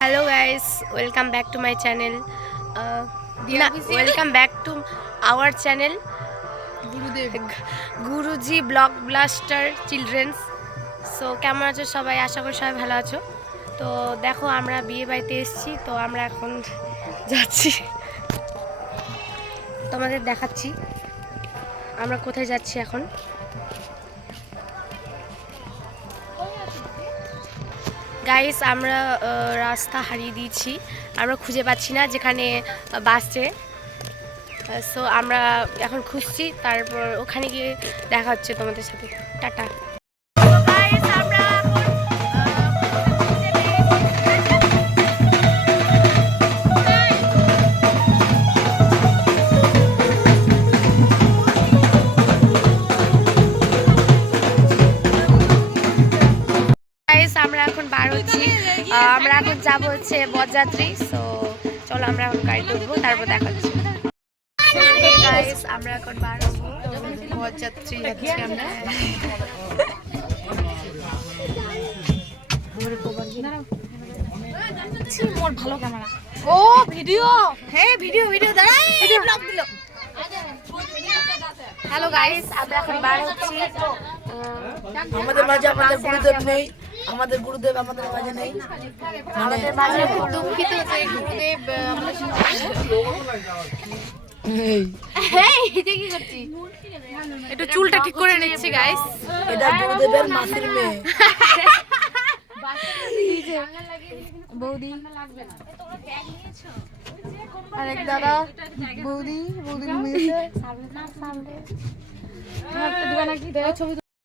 Hello guys welcome back to my channel না. Welcome back to our channel Gurudev Guruji vlog blaster children's so কেমন আছো সবাই? আশা করি সবাই ভালো আছো। তো দেখো আমরা বিয়ে বাড়িতে এসেছি। তো আমরা এখন যাচ্ছি। তোমাদের দেখাচ্ছি। আমরা কোথায় যাচ্ছি এখন? গাইস আমরা রাস্তা হারিয়ে দিয়েছি। আমরা খুঁজে পাচ্ছি না যেখানে বাসে। সো আমরা এখন খুঁজছি, তারপর ওখানে গিয়ে দেখা হচ্ছে তোমাদের সাথে। টাটা। Guys, আমরা এখন বার হচ্ছি। আমরা এখন যাব হচ্ছে বরযাত্রী সো চলো আমরা এখন গাড়ি উঠবো তারপর দেখা হচ্ছে। গাইস আমরা এখন বার হব। বরযাত্রী যাচ্ছি আমরা। মোর ভালো ক্যামেরা ও ভিডিও! হ্যাঁ ভিডিও ভিডিও দাঁড়াই ব্লগ দিল। হ্যালো গাইস আমরা এখন বার হচ্ছি। আমাদের মাঝে আমাদের গুরুদেব নেই। আমাদের গুরুদেব আমাদের মাঝে নেই। আমাদের মাঝে খুব দুঃখিত যে গুরুদেব একটু চুলটা ঠিক করে নিচ্ছি গাইস এটা গুরুদেবের মাসির মেয়ে। বৌদি। আরেক দাদা বৌদি বৌদি ঘুমিয়েছে ছবি